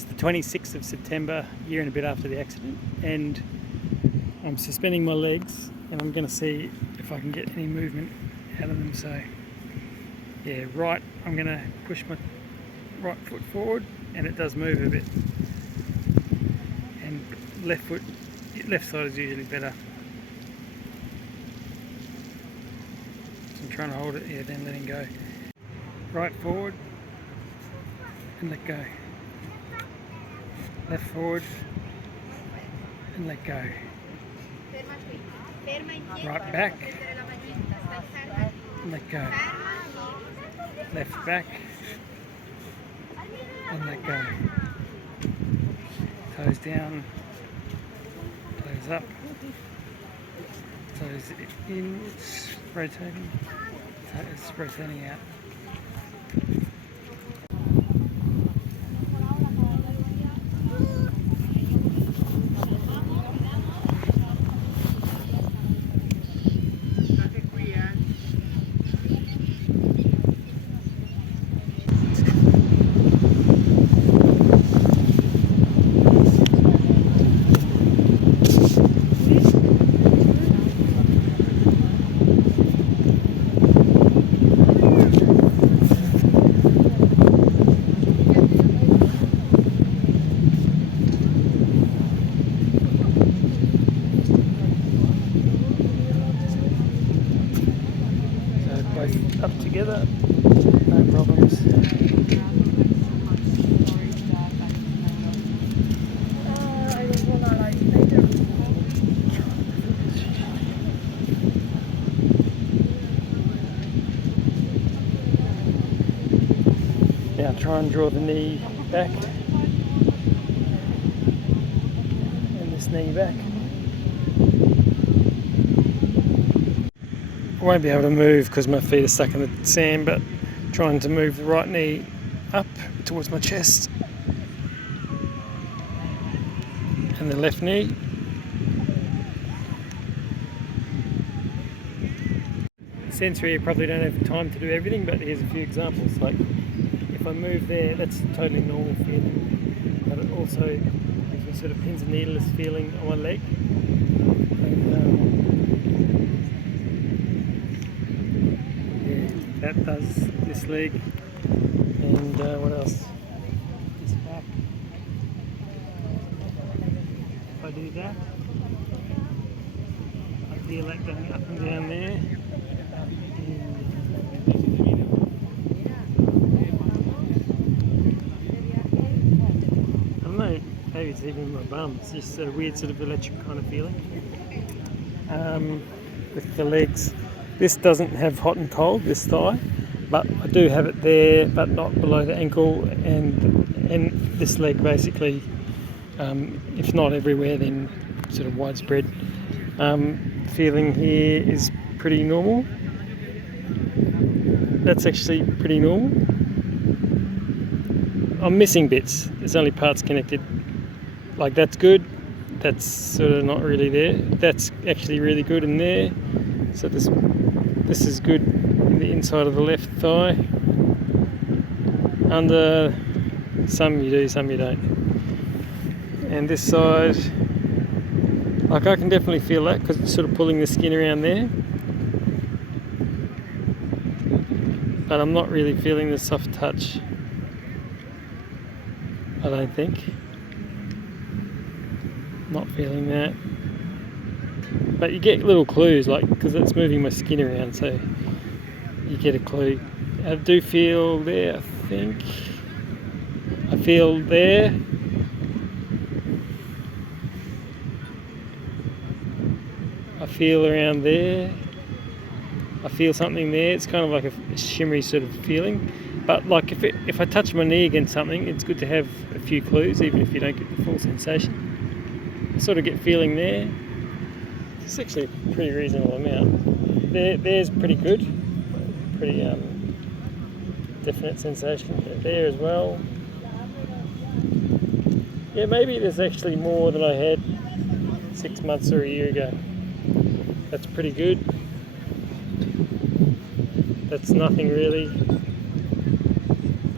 It's the 26th of September, a year and a bit after the accident, and I'm suspending my legs and I'm going to see if I can get any movement out of them. So yeah, I'm going to push my right foot forward and it does move a bit, and left side is usually better. So I'm trying to hold it, yeah, then letting go. Right forward and let go. Left forward and let go. Right back and let go. Left back and let go. Toes down, toes up, toes in, it's rotating, toes rotating out. Both up together, no problems. Now try and draw the knee back and this knee back. I won't be able to move because my feet are stuck in the sand, but trying to move the right knee up towards my chest and the left knee. Sensory, you probably don't have time to do everything, but here's a few examples. Like if I move there, that's a totally normal feeling, but it also gives me sort of pins and needles feeling on my leg. And, that does this leg, and what else? This back. If I do that, I feel that going up and down there. I don't know, maybe it's even my bum. It's just a weird sort of electric kind of feeling. With the legs. This doesn't have hot and cold, this thigh, but I do have it there, but not below the ankle, and this leg basically, if not everywhere, then sort of widespread. Feeling here is pretty normal. That's actually pretty normal. I'm missing bits. There's only parts connected. Like that's good. That's sort of not really there. That's actually really good in there. So this is good in the inside of the left thigh. Under, some you do, some you don't. And this side, like I can definitely feel that because it's sort of pulling the skin around there. But I'm not really feeling the soft touch, I don't think. Not feeling that. But you get little clues, like, because it's moving my skin around, so you get a clue. I do feel there, I think. I feel there. I feel around there. I feel something there. It's kind of like a shimmery sort of feeling. But like if I touch my knee against something, it's good to have a few clues, even if you don't get the full sensation. I sort of get feeling there. It's actually a pretty reasonable amount. There's pretty good. Pretty definite sensation there as well. Yeah, maybe there's actually more than I had 6 months or a year ago. That's pretty good. That's nothing really.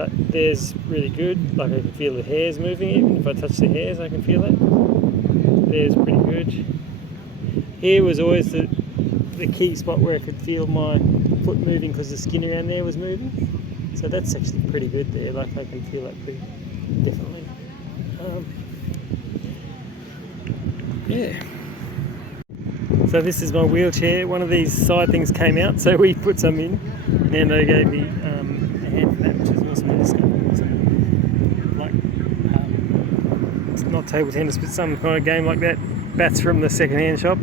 But there's really good, like I can feel the hairs moving, even if I touch the hairs I can feel it. There's pretty good. Here was always the key spot where I could feel my foot moving because the skin around there was moving. So that's actually pretty good there, like I can feel that pretty definitely. Yeah. So this is my wheelchair. One of these side things came out, so we put some in. Nando gave me a hand for that, which is awesome. It's not table tennis, but some kind of game like that. Bats from the second-hand shop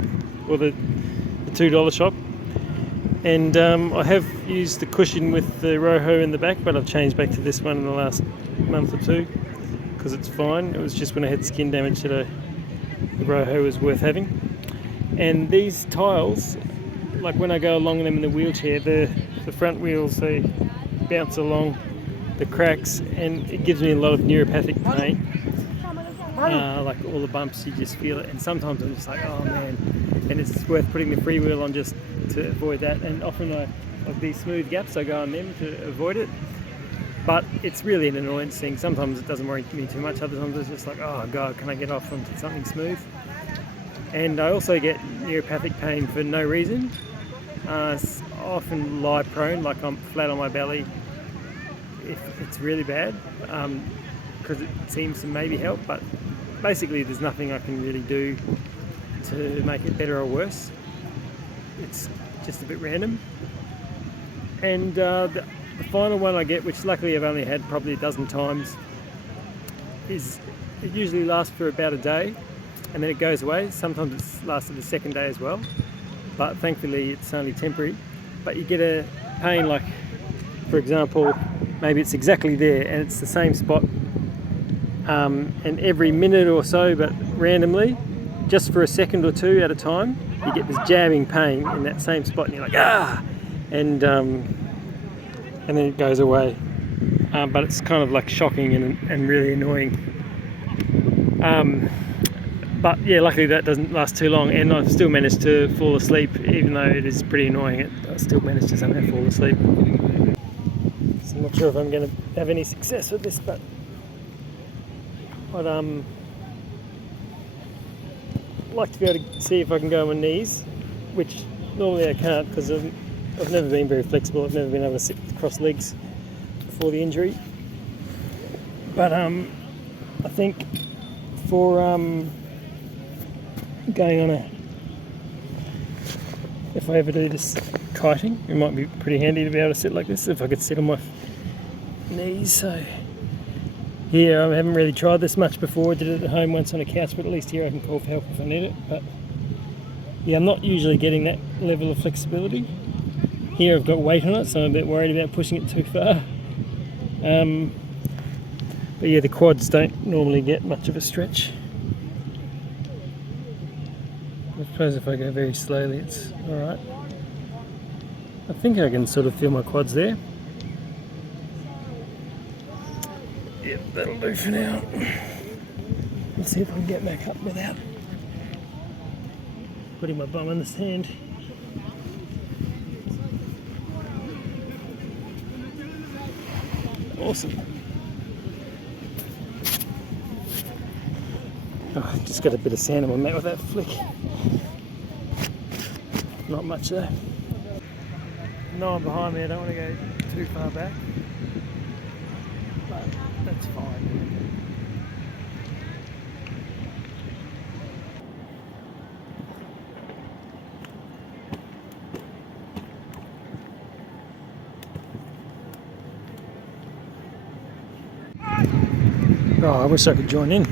or the $2 shop. And I have used the cushion with the Roho in the back, but I've changed back to this one in the last month or two because it's fine. It was just when I had skin damage that the Roho was worth having. And these tiles, like when I go along them in the wheelchair, the front wheels, they bounce along the cracks and it gives me a lot of neuropathic pain. Like all the bumps, you just feel it, and sometimes I'm just like, oh man, and it's worth putting the freewheel on just to avoid that. And often I like these smooth gaps, I go on them to avoid it. But it's really an annoyance thing. Sometimes it doesn't worry me too much, other times it's just like, oh god, can I get off onto something smooth? And I also get neuropathic pain for no reason. It's often lie prone, like I'm flat on my belly if it's really bad, because it seems to maybe help, but basically there's nothing I can really do to make it better or worse. It's just a bit random. And the final one I get, which luckily I've only had probably a dozen times, is it usually lasts for about a day and then it goes away. Sometimes it's lasted the second day as well, but thankfully it's only temporary. But you get a pain, like for example, maybe it's exactly there and it's the same spot, and every minute or so, but randomly, just for a second or two at a time, you get this jabbing pain in that same spot and you're like, ah! And then it goes away. But it's kind of like shocking and really annoying. But yeah, luckily that doesn't last too long, and I've still managed to fall asleep, even though it is pretty annoying. I still managed to somehow fall asleep. So I'm not sure if I'm going to have any success with this, but I'd like to be able to see if I can go on my knees, which normally I can't because I've never been very flexible. I've never been able to sit cross legs before the injury. But I think for going on if I ever do this kiting, it might be pretty handy to be able to sit like this, if I could sit on my knees. So here, I haven't really tried this much before. I did it at home once on a couch, but at least here I can call for help if I need it. But yeah, I'm not usually getting that level of flexibility. Here I've got weight on it, so I'm a bit worried about pushing it too far. But yeah, the quads don't normally get much of a stretch. I suppose if I go very slowly it's alright. I think I can sort of feel my quads there. Yep, that'll do for now. Let's see if I can get back up without putting my bum in the sand. Awesome. Oh, just got a bit of sand on my mat with that flick. Not much though. No one behind me, I don't want to go too far back. But that's fine. Oh, I wish I could join in.